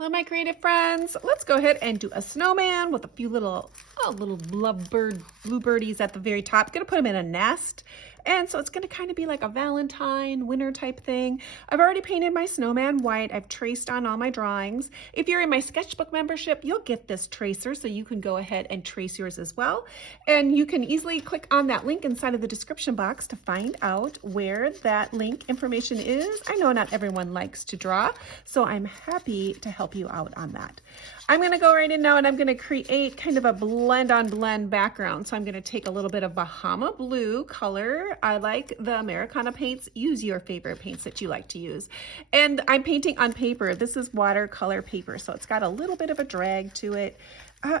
Hello, my creative friends. Let's go ahead and do a snowman with a few little bluebirdies at the very top. Gonna put them in a nest. And so it's gonna kind of be like a Valentine winter type thing. I've already painted my snowman white. I've traced on all my drawings. If you're in my Sketchbook membership, you'll get this tracer so you can go ahead and trace yours as well. And you can easily click on that link inside of the description box to find out where that link information is. I know not everyone likes to draw, so I'm happy to help you out on that. I'm gonna go right in now and I'm gonna create kind of a blend on blend background. So I'm gonna take a little bit of Bahama blue color. I like the Americana paints. Use your favorite paints that you like to use. And I'm painting on paper. This is watercolor paper, so it's got a little bit of a drag to it.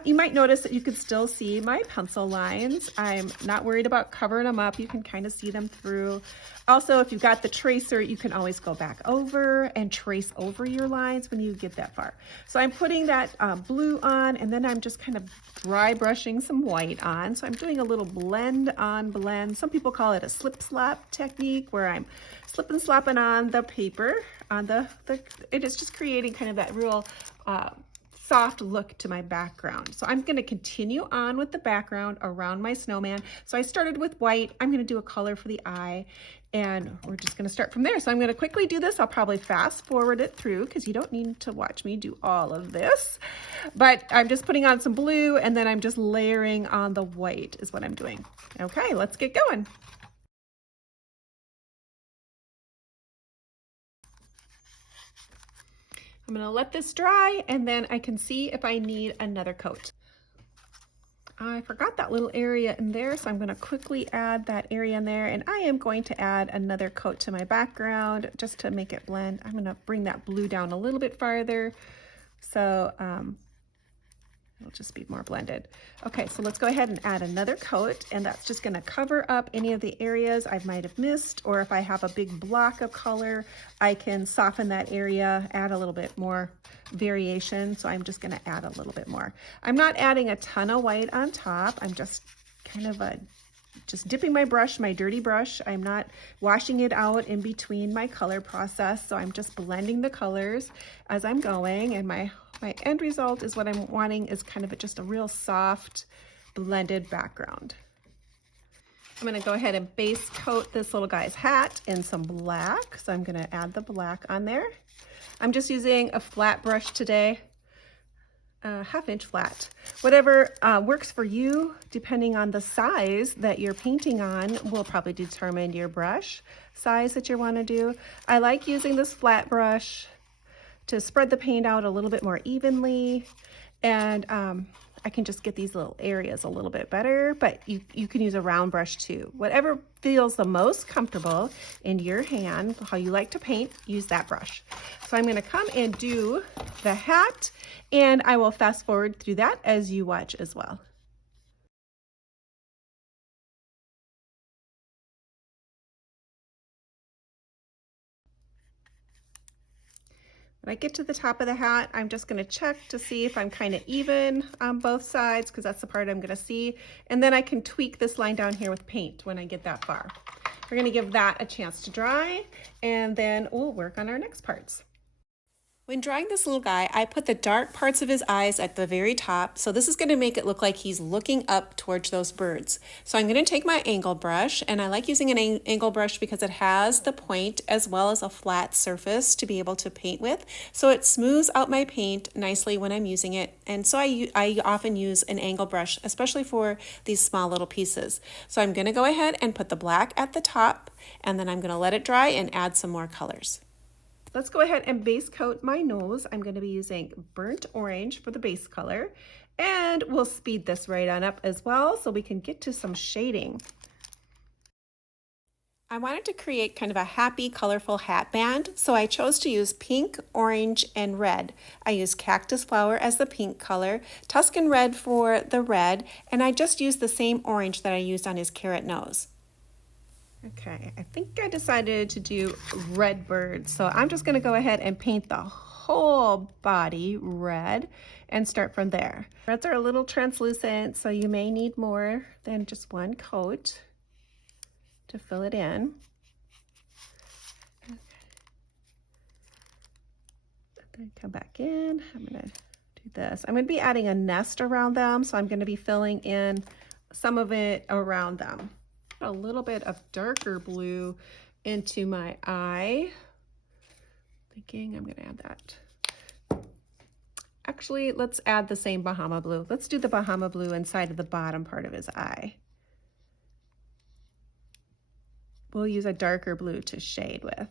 You might notice that you can still see my pencil lines. I'm not worried about covering them up. You can kind of see them through. Also, if you've got the tracer, you can always go back over and trace over your lines when you get that far. So I'm putting that blue on, and then I'm just kind of dry brushing some white on. So I'm doing a little blend on blend. Some people call it a slip slap technique, where I'm slip and slapping on the paper. It is just creating kind of that real soft look to my background. So I'm going to continue on with the background around my snowman. So I started with white. I'm going to do a color for the eye, and we're just going to start from there. So I'm going to quickly do this. I'll probably fast forward it through because you don't need to watch me do all of this. But I'm just putting on some blue, and then I'm just layering on the white is what I'm doing. Okay, let's get going. I'm going to let this dry, and then I can see if I need another coat. I forgot that little area in there, so I'm going to quickly add that area in there, and I am going to add another coat to my background just to make it blend. I'm going to bring that blue down a little bit farther, so it'll just be more blended. Okay, so let's go ahead and add another coat, and that's just going to cover up any of the areas I might have missed, or if I have a big block of color, I can soften that area, add a little bit more variation. So I'm just going to add a little bit more. I'm not adding a ton of white on top. I'm just kind of just dipping my brush, my dirty brush. I'm not washing it out in between my color process. So I'm just blending the colors as I'm going, and my end result is what I'm wanting is kind of just a real soft blended background. I'm going to go ahead and base coat this little guy's hat in some black. So I'm going to add the black on there. I'm just using a flat brush today, a 1/2 inch flat. Whatever works for you, depending on the size that you're painting on, will probably determine your brush size that you want to do. I like using this flat brush to spread the paint out a little bit more evenly, and I can just get these little areas a little bit better, but you can use a round brush too. Whatever feels the most comfortable in your hand, how you like to paint, use that brush. So I'm going to come and do the hat, and I will fast forward through that as you watch as well. When I get to the top of the hat, I'm just going to check to see if I'm kind of even on both sides, because that's the part I'm going to see. And then I can tweak this line down here with paint when I get that far. We're going to give that a chance to dry, and then we'll work on our next parts. When drawing this little guy, I put the dark parts of his eyes at the very top. So this is going to make it look like he's looking up towards those birds. So I'm going to take my angle brush, and I like using an angle brush because it has the point as well as a flat surface to be able to paint with. So it smooths out my paint nicely when I'm using it. And so I often use an angle brush, especially for these small little pieces. So I'm going to go ahead and put the black at the top, and then I'm going to let it dry and add some more colors. Let's go ahead and base coat my nose. I'm going to be using burnt orange for the base color, and we'll speed this right on up as well so we can get to some shading. I wanted to create kind of a happy, colorful hat band, so I chose to use pink, orange, and red. I used cactus flower as the pink color, Tuscan red for the red, and I just used the same orange that I used on his carrot nose. Okay, I think I decided to do red birds, so I'm just going to go ahead and paint the whole body red and start from there. Reds are a little translucent, so you may need more than just one coat to fill it in. Come back in. I'm going to do this. I'm going to be adding a nest around them, so I'm going to be filling in some of it around them. A little bit of darker blue into my eye. Thinking I'm going to add that. Actually, let's add the same Bahama blue. Let's do the Bahama blue inside of the bottom part of his eye. We'll use a darker blue to shade with.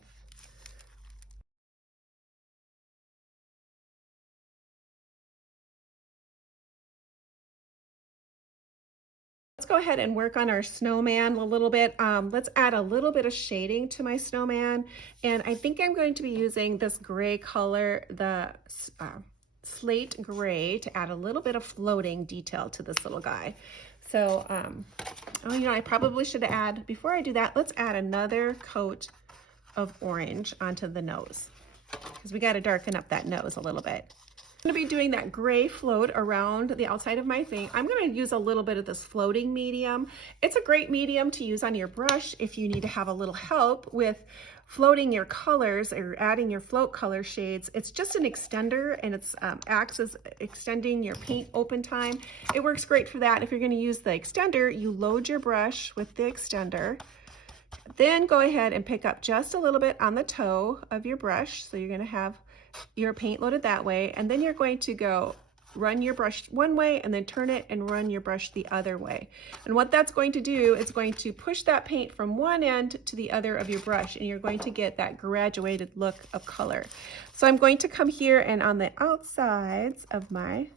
Let's go ahead and work on our snowman a little bit. Let's add a little bit of shading to my snowman. And I think I'm going to be using this gray color, the slate gray, to add a little bit of floating detail to this little guy. So, oh, you know, I probably should add, before I do that, let's add another coat of orange onto the nose, because we got to darken up that nose a little bit. I'm going to be doing that gray float around the outside of my thing. I'm going to use a little bit of this floating medium. It's a great medium to use on your brush if you need to have a little help with floating your colors or adding your float color shades. It's just an extender, and it's acts as extending your paint open time. It works great for that. If you're going to use the extender, you load your brush with the extender. Then go ahead and pick up just a little bit on the toe of your brush. So you're going to have your paint loaded that way, and then you're going to go run your brush one way and then turn it and run your brush the other way. And what that's going to do is going to push that paint from one end to the other of your brush, and you're going to get that graduated look of color. So I'm going to come here and on the outsides of my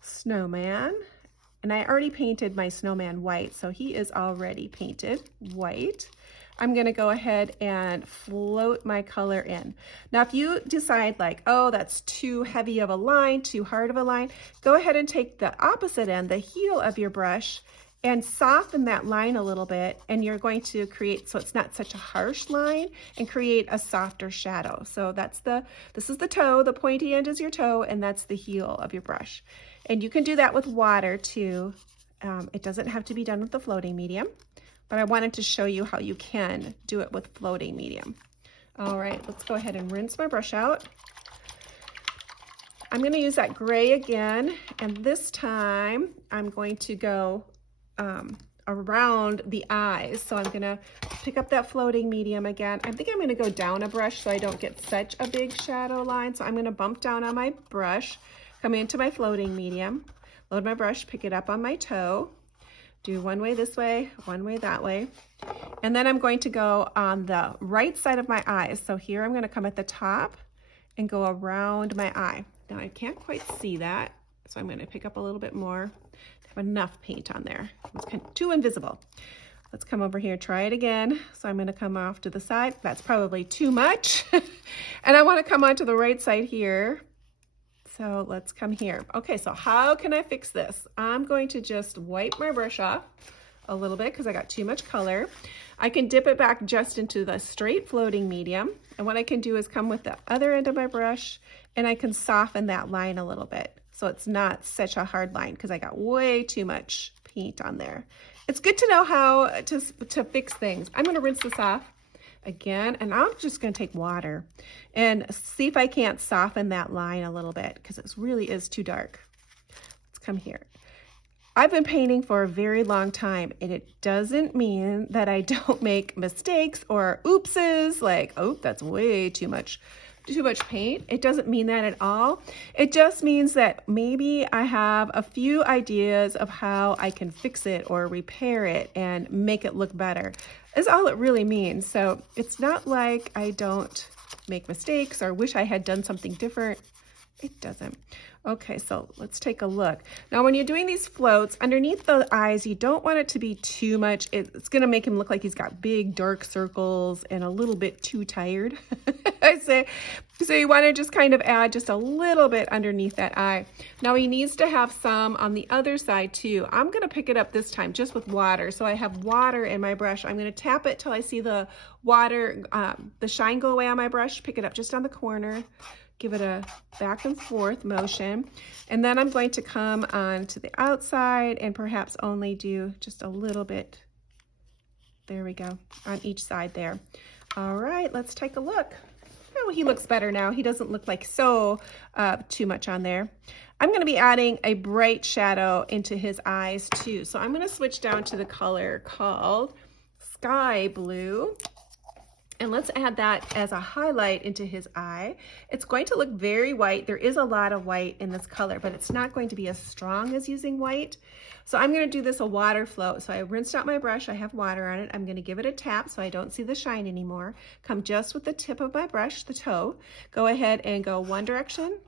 snowman, and I already painted my snowman white, so he is already painted white. I'm going to go ahead and float my color in. Now, if you decide like, oh, that's too heavy of a line, too hard of a line, go ahead and take the opposite end, the heel of your brush, and soften that line a little bit, and you're going to create, so it's not such a harsh line, and create a softer shadow. So this is the toe, the pointy end is your toe, and that's the heel of your brush. And you can do that with water too. It doesn't have to be done with the floating medium, but I wanted to show you how you can do it with floating medium. All right, let's go ahead and rinse my brush out. I'm going to use that gray again, and this time I'm going to go around the eyes. So I'm going to pick up that floating medium again. I think I'm going to go down a brush so I don't get such a big shadow line. So I'm going to bump down on my brush, come into my floating medium, load my brush, pick it up on my toe, do one way this way, one way that way. And then I'm going to go on the right side of my eyes. So here I'm going to come at the top and go around my eye. Now I can't quite see that, so I'm going to pick up a little bit more to have enough paint on there. It's kind of too invisible. Let's come over here, try it again. So I'm going to come off to the side. That's probably too much. And I want to come onto the right side here. So let's come here. Okay, so how can I fix this? I'm going to just wipe my brush off a little bit because I got too much color. I can dip it back just into the straight floating medium. And what I can do is come with the other end of my brush, and I can soften that line a little bit so it's not such a hard line because I got way too much paint on there. It's good to know how to fix things. I'm going to rinse this off again, and I'm just going to take water and see if I can't soften that line a little bit because it really is too dark. Let's come here. I've been painting for a very long time, and it doesn't mean that I don't make mistakes or oopses like, oh, that's way too much paint. It doesn't mean that at all. It just means that maybe I have a few ideas of how I can fix it or repair it and make it look better. Is all it really means. So it's not like I don't make mistakes or wish I had done something different. It doesn't. Okay, so let's take a look. Now, when you're doing these floats, underneath the eyes, you don't want it to be too much. It's going to make him look like he's got big dark circles and a little bit too tired, I say. So you want to just kind of add just a little bit underneath that eye. Now, he needs to have some on the other side too. I'm going to pick it up this time just with water. So I have water in my brush. I'm going to tap it till I see the water, the shine go away on my brush. Pick it up just on the corner. Give it a back and forth motion. And then I'm going to come on to the outside and perhaps only do just a little bit. There we go, on each side there. All right, let's take a look. That Oh, he looks better now. He doesn't look like so too much on there. I'm going to be adding a bright shadow into his eyes too. So I'm going to switch down to the color called Sky Blue. And let's add that as a highlight into his eye. It's going to look very white. There is a lot of white in this color, but it's not going to be as strong as using white. So I'm going to do this a water float. So I rinsed out my brush. I have water on it. I'm going to give it a tap so I don't see the shine anymore. Come just with the tip of my brush, the toe. Go ahead and go one direction,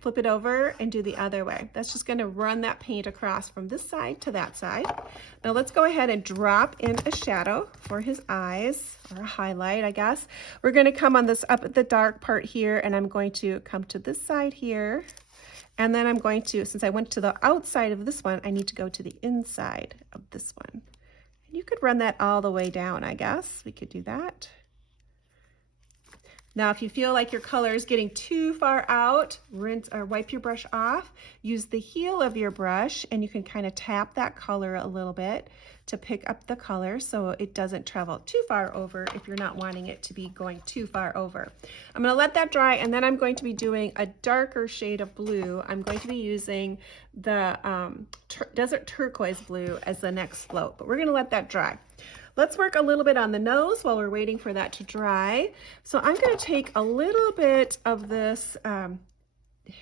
flip it over, and do the other way. That's just going to run that paint across from this side to that side. Now let's go ahead and drop in a shadow for his eyes, or a highlight, I guess. We're going to come on this up at the dark part here, and I'm going to come to this side here. And then I'm going to, since I went to the outside of this one, I need to go to the inside of this one. And you could run that all the way down, I guess. We could do that. Now, if you feel like your color is getting too far out, rinse or wipe your brush off, use the heel of your brush, and you can kind of tap that color a little bit to pick up the color so it doesn't travel too far over if you're not wanting it to be going too far over. I'm going to let that dry, and then I'm going to be doing a darker shade of blue. I'm going to be using the Desert Turquoise Blue as the next float, but we're going to let that dry. Let's work a little bit on the nose while we're waiting for that to dry. So I'm going to take a little bit of this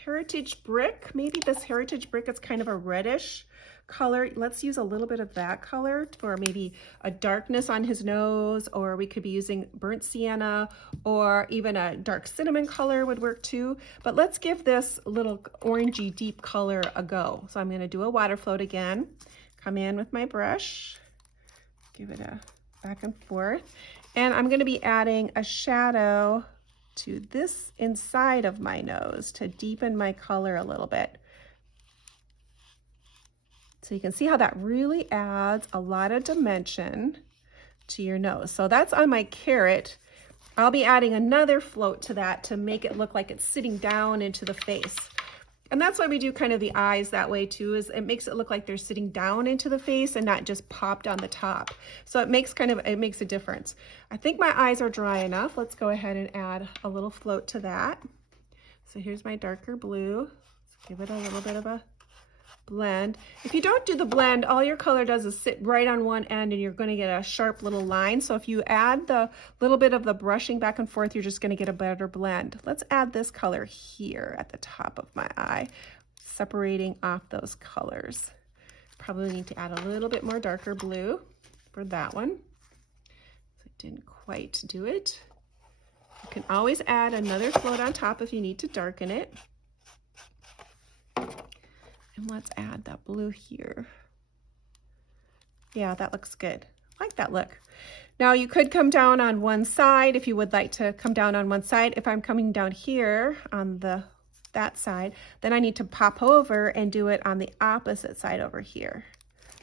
heritage brick. Maybe this heritage brick is kind of a reddish color. Let's use a little bit of that color for maybe a darkness on his nose, or we could be using burnt sienna, or even a dark cinnamon color would work too. But let's give this little orangey deep color a go. So I'm going to do a water float again. Come in with my brush. Give it a back and forth. And I'm going to be adding a shadow to this inside of my nose to deepen my color a little bit. So you can see how that really adds a lot of dimension to your nose. So that's on my carrot. I'll be adding another float to that to make it look like it's sitting down into the face. And that's why we do kind of the eyes that way too, is it makes it look like they're sitting down into the face and not just popped on the top. So it makes a difference. I think my eyes are dry enough. Let's go ahead and add a little float to that. So here's my darker blue. Let's give it a little bit of a blend. If you don't do the blend, all your color does is sit right on one end and you're going to get a sharp little line. So if you add the little bit of the brushing back and forth, you're just going to get a better blend. Let's add this color here at the top of my eye, separating off those colors. Probably need to add a little bit more darker blue for that one. So it didn't quite do it. You can always add another float on top if you need to darken it. And let's add that blue here. Yeah, that looks good. I like that look. Now you could come down on one side if you would like to come down on one side. If I'm coming down here on that side, then I need to pop over and do it on the opposite side over here,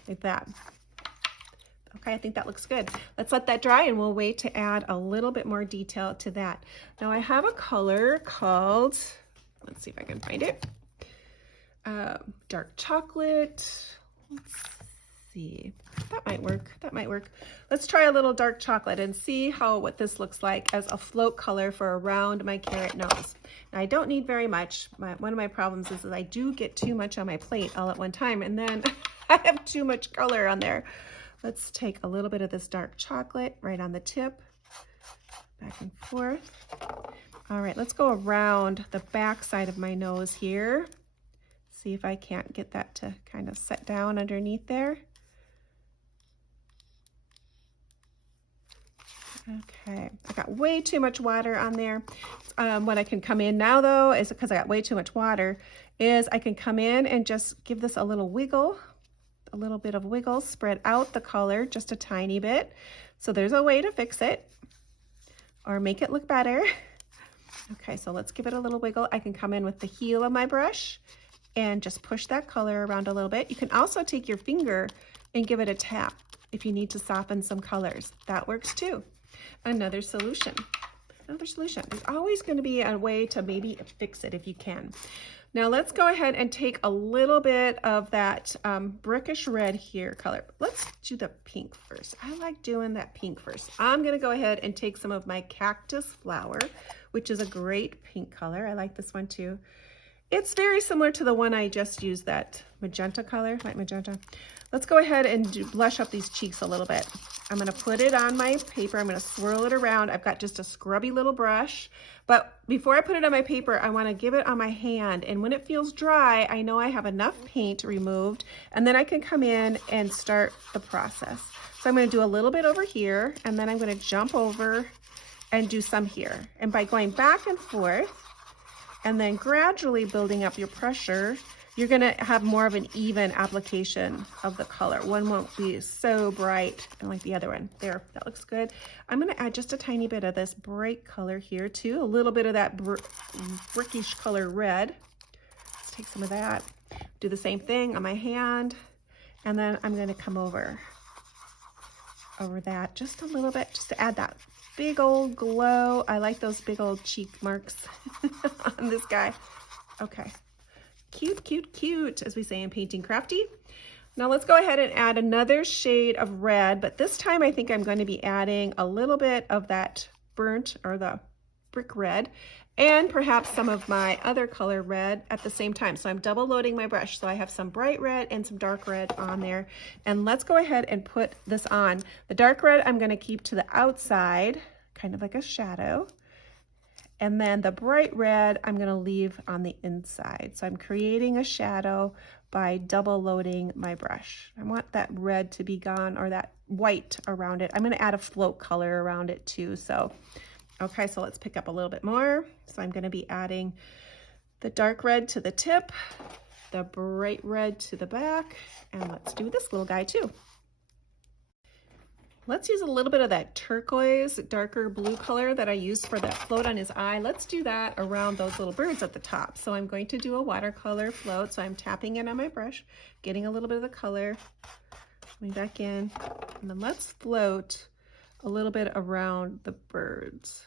like that. Okay, I think that looks good. Let's let that dry and we'll wait to add a little bit more detail to that. Now I have a color called, let's see if I can find it. Dark chocolate. Let's see. That might work. That might work. Let's try a little dark chocolate and see what this looks like as a float color for around my carrot nose. Now I don't need very much. One of my problems is that I do get too much on my plate all at one time, and then I have too much color on there. Let's take a little bit of this dark chocolate right on the tip, back and forth. All right, let's go around the back side of my nose here. See if I can't get that to kind of set down underneath there. Okay, I got way too much water on there. What I can come in now though, is because I got way too much water, is I can come in and just give this a little wiggle, a little bit of wiggle, spread out the color just a tiny bit. So there's a way to fix it or make it look better. Okay, so let's give it a little wiggle. I can come in with the heel of my brush and just push that color around a little bit. You can also take your finger and give it a tap if you need to soften some colors. That works too. Another solution. There's always going to be a way to maybe fix it if you can. Now let's go ahead and take a little bit of that brickish red here color. Let's do the pink first. I like doing that pink first. I'm gonna go ahead and take some of my cactus flower, which is a great pink color. I like this one too. It's very similar to the one I just used, that magenta color, light magenta. Let's go ahead and blush up these cheeks a little bit. I'm gonna put it on my paper. I'm gonna swirl it around. I've got just a scrubby little brush, but before I put it on my paper, I wanna give it on my hand. And when it feels dry, I know I have enough paint removed, and then I can come in and start the process. So I'm gonna do a little bit over here, and then I'm gonna jump over and do some here. And by going back and forth, and then gradually building up your pressure, you're gonna have more of an even application of the color. One won't be so bright and like the other one. There, that looks good. I'm gonna add just a tiny bit of this bright color here too, a little bit of that brickish color red. Let's take some of that. Do the same thing on my hand, and then I'm gonna come over that just a little bit, just to add that big old glow. I like those big old cheek marks on this guy. Okay. Cute, cute, cute, as we say in Painting Crafty. Now let's go ahead and add another shade of red, but this time I think I'm going to be adding a little bit of that burnt, or the brick red, and perhaps some of my other color red at the same time. So I'm double loading my brush. So I have some bright red and some dark red on there. And let's go ahead and put this on. The dark red I'm going to keep to the outside, kind of like a shadow. And then the bright red I'm gonna leave on the inside. So I'm creating a shadow by double loading my brush. I want that red to be gone, or that white around it. I'm gonna add a float color around it too. So, okay, so let's pick up a little bit more. So I'm gonna be adding the dark red to the tip, the bright red to the back, and let's do this little guy too. Let's use a little bit of that turquoise, darker blue color that I used for that float on his eye. Let's do that around those little birds at the top. So I'm going to do a watercolor float. So I'm tapping it on my brush, getting a little bit of the color, coming back in, and then let's float a little bit around the birds.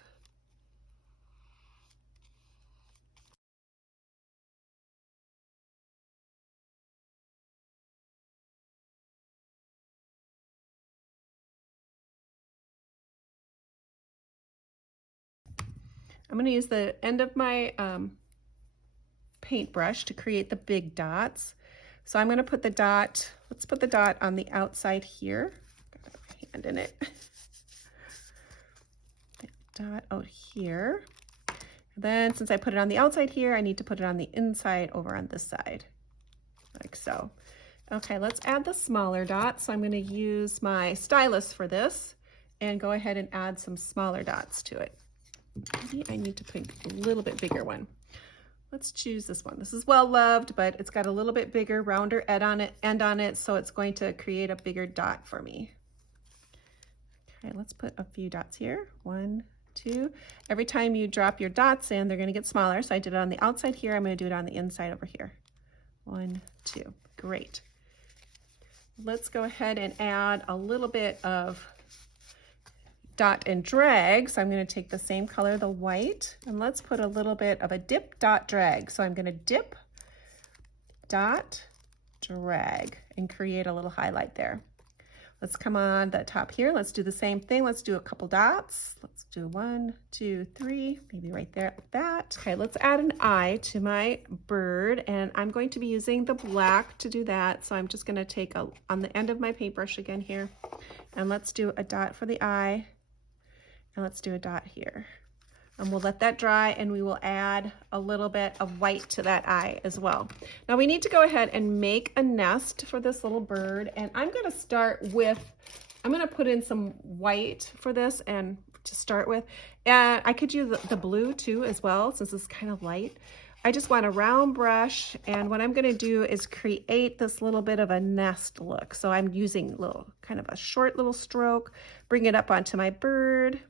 I'm going to use the end of my paintbrush to create the big dots. So I'm going to put the dot, let's put the dot on the outside here. Got my hand in it. The dot out here. And then since I put it on the outside here, I need to put it on the inside over on this side, like so. Okay, let's add the smaller dots. So I'm going to use my stylus for this and go ahead and add some smaller dots to it. Maybe I need to put a little bit bigger one. Let's choose this one. This is well loved, but it's got a little bit bigger, rounder end on it, so it's going to create a bigger dot for me. Okay, let's put a few dots here. 1, 2. Every time you drop your dots in, they're going to get smaller. So I did it on the outside here. I'm going to do it on the inside over here. 1, 2. Great. Let's go ahead and add a little bit of dot and drag. So I'm going to take the same color, the white, and let's put a little bit of a dip, dot, drag. So I'm going to dip, dot, drag, and create a little highlight there. Let's come on the top here. Let's do the same thing. Let's do a couple dots. Let's do 1, 2, 3, maybe right there like that. Okay, let's add an eye to my bird, and I'm going to be using the black to do that. So I'm just going to take on the end of my paintbrush again here, and let's do a dot for the eye. And let's do a dot here. And we'll let that dry, and we will add a little bit of white to that eye as well. Now we need to go ahead and make a nest for this little bird. And I'm gonna start with, I'm gonna put in some white for this and to start with. And I could use the blue too as well, since it's kind of light. I just want a round brush, and what I'm gonna do is create this little bit of a nest look. So I'm using kind of a short little stroke, bring it up onto my bird,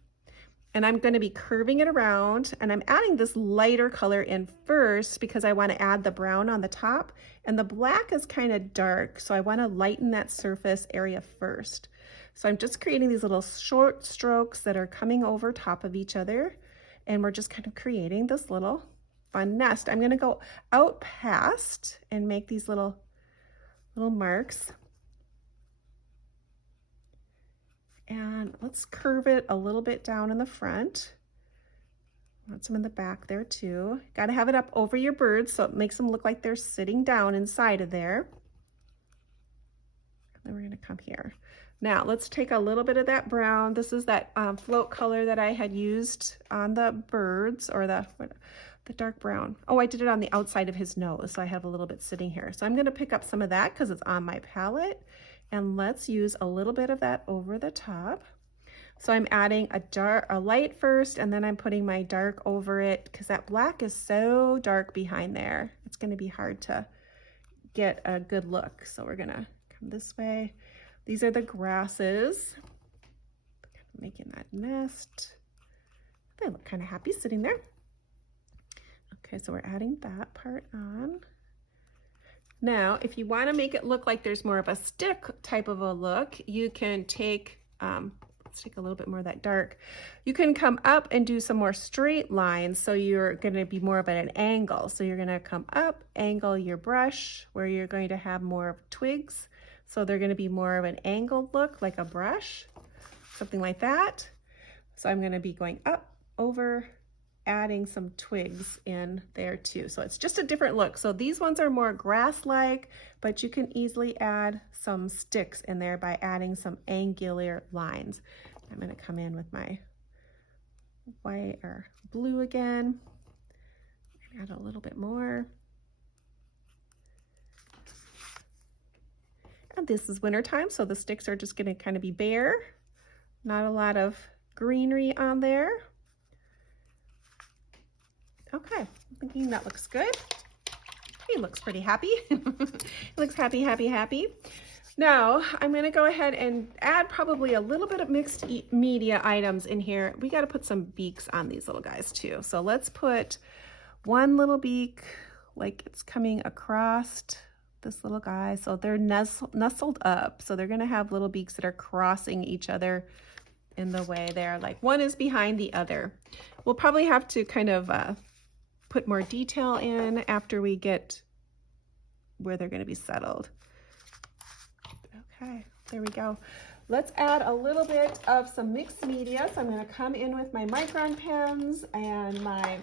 and I'm going to be curving it around, and I'm adding this lighter color in first because I want to add the brown on the top, and the black is kind of dark, so I want to lighten that surface area first. So I'm just creating these little short strokes that are coming over top of each other, and we're just kind of creating this little fun nest. I'm gonna go out past and make these little marks. And let's curve it a little bit down in the front. Want some in the back there too. Got to have it up over your birds so it makes them look like they're sitting down inside of there. And then we're going to come here. Now let's take a little bit of that brown. This is that float color that I had used on the birds, or the dark brown. Oh, I did it on the outside of his nose, so I have a little bit sitting here. So I'm going to pick up some of that because it's on my palette, and let's use a little bit of that over the top. So I'm adding a light first, and then I'm putting my dark over it because that black is so dark behind there. It's going to be hard to get a good look. So we're going to come this way. These are the grasses. Making that nest. They look kind of happy sitting there. Okay, so we're adding that part on. Now, if you want to make it look like there's more of a stick type of a look, you can take, let's take a little bit more of that dark. You can come up and do some more straight lines, so you're going to be more of at an angle. So you're going to come up, angle your brush where you're going to have more of twigs. So they're going to be more of an angled look, like a brush, something like that. So I'm going to be going up, over, adding some twigs in there too. So it's just a different look. So these ones are more grass-like, but you can easily add some sticks in there by adding some angular lines. I'm going to come in with my white or blue again, add a little bit more. And this is wintertime, so the sticks are just going to kind of be bare. Not a lot of greenery on there. Okay, I'm thinking that looks good. He looks pretty happy. He looks happy, happy, happy. Now, I'm going to go ahead and add probably a little bit of mixed media items in here. We got to put some beaks on these little guys too. So let's put one little beak, like it's coming across this little guy. So they're nestled up. So they're going to have little beaks that are crossing each other in the way there. Like one is behind the other. We'll probably have to kind of put more detail in after we get where they're going to be settled. Okay, there we go. Let's add a little bit of some mixed media. So I'm going to come in with my Micron pens and my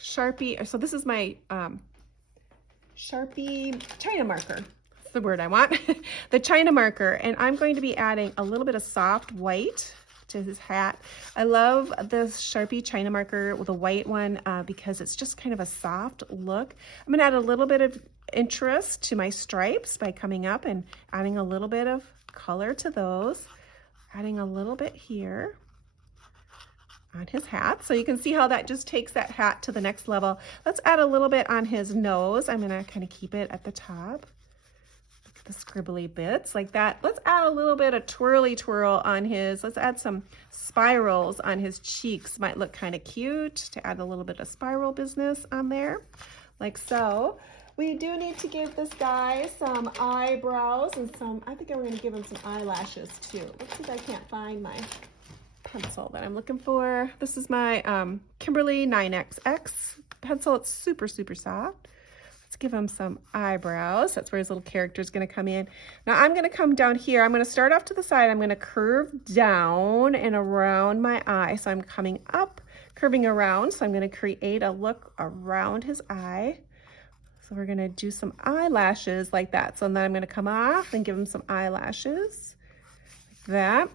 Sharpie. So this is my Sharpie China marker. That's the word I want. The China marker. And I'm going to be adding a little bit of soft white to his hat. I love this Sharpie China marker with the white one because it's just kind of a soft look. I'm going to add a little bit of interest to my stripes by coming up and adding a little bit of color to those. Adding a little bit here on his hat. So you can see how that just takes that hat to the next level. Let's add a little bit on his nose. I'm going to kind of keep it at the top. Look at the scribbly bits like that. Let's add a little bit of twirly twirl on his, let's add some spirals on his cheeks. Might look kind of cute to add a little bit of spiral business on there, like so. We do need to give this guy some eyebrows and some, I think I'm going to give him some eyelashes too. Let's see if I can't find my pencil that I'm looking for. This is my Kimberly 9XX pencil. It's super, super soft. Let's give him some eyebrows. That's where his little character is going to come in. Now I'm going to come down here. I'm going to start off to the side. I'm going to curve down and around my eye. So I'm coming up, curving around. So I'm going to create a look around his eye. So we're going to do some eyelashes like that. So then I'm going to come off and give him some eyelashes like that.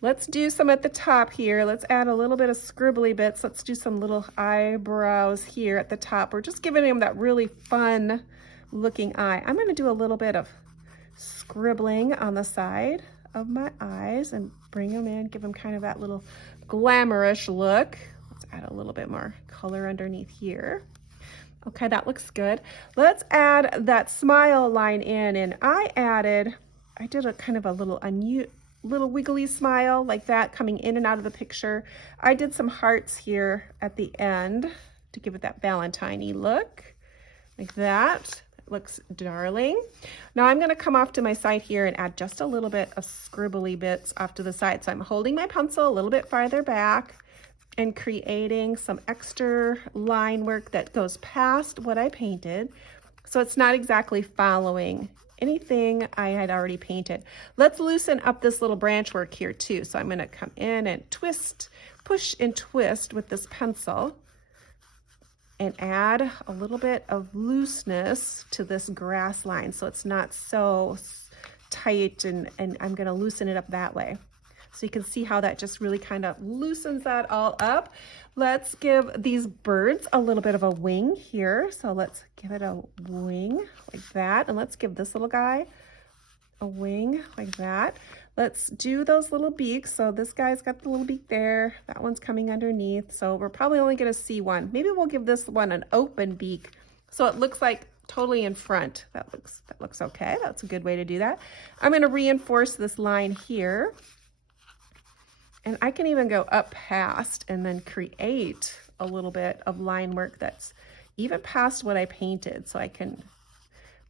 Let's do some at the top here. Let's add a little bit of scribbly bits. Let's do some little eyebrows here at the top. We're just giving him that really fun looking eye. I'm going to do a little bit of scribbling on the side of my eyes and bring them in, give them kind of that little glamorous look. Let's add a little bit more color underneath here. Okay, that looks good. Let's add that smile line in, and I did a kind of a little wiggly smile like that coming in and out of the picture. I did some hearts here at the end to give it that Valentine-y look, like that. It looks darling. Now I'm gonna come off to my side here and add just a little bit of scribbly bits off to the side. So I'm holding my pencil a little bit farther back, and creating some extra line work that goes past what I painted. So it's not exactly following anything I had already painted. Let's loosen up this little branch work here too. So I'm gonna come in and twist, push and twist with this pencil and add a little bit of looseness to this grass line so it's not so tight, and I'm gonna loosen it up that way. So you can see how that just really kind of loosens that all up. Let's give these birds a little bit of a wing here. So let's give it a wing like that. And let's give this little guy a wing like that. Let's do those little beaks. So this guy's got the little beak there. That one's coming underneath. So we're probably only gonna see one. Maybe we'll give this one an open beak so it looks like totally in front. That looks okay. That's a good way to do that. I'm gonna reinforce this line here. And I can even go up past and then create a little bit of line work that's even past what I painted, so I can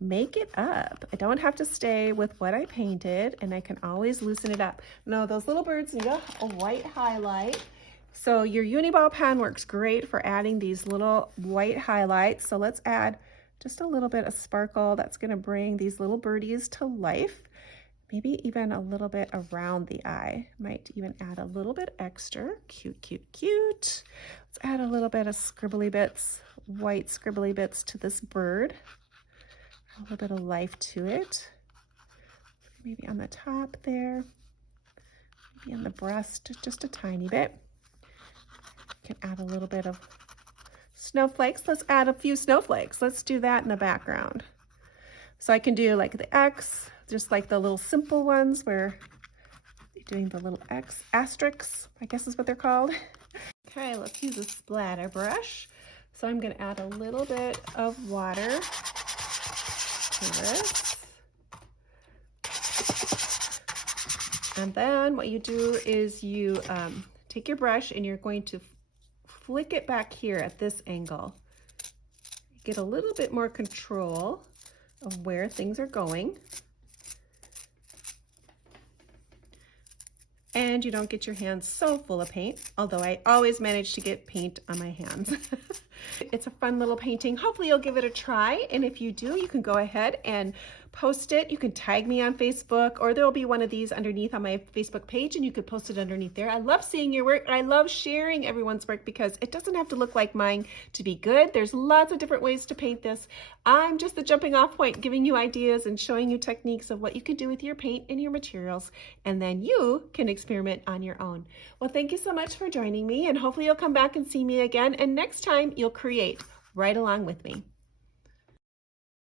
make it up. I don't have to stay with what I painted, and I can always loosen it up. Now, those little birds need a white highlight. So your Uniball pen works great for adding these little white highlights. So let's add just a little bit of sparkle that's gonna bring these little birdies to life. Maybe even a little bit around the eye. Might even add a little bit extra. Cute, cute, cute. Let's add a little bit of scribbly bits, white scribbly bits to this bird. A little bit of life to it. Maybe on the top there. Maybe on the breast, just a tiny bit. Can add a little bit of snowflakes. Let's add a few snowflakes. Let's do that in the background. So I can do like the X, just like the little simple ones where you're doing the little X asterisks, I guess is what they're called. Okay, let's use a splatter brush. So I'm gonna add a little bit of water to this. And then what you do is you take your brush and you're going to flick it back here at this angle. Get a little bit more control of where things are going. And you don't get your hands so full of paint, although I always manage to get paint on my hands. It's a fun little painting. Hopefully you'll give it a try. And if you do, you can go ahead and post it. You can tag me on Facebook, or there'll be one of these underneath on my Facebook page and you could post it underneath there. I love seeing your work. I love sharing everyone's work because it doesn't have to look like mine to be good. There's lots of different ways to paint this. I'm just the jumping off point, giving you ideas and showing you techniques of what you can do with your paint and your materials. And then you can experiment on your own. Well, thank you so much for joining me, and hopefully you'll come back and see me again. And next time you'll create right along with me.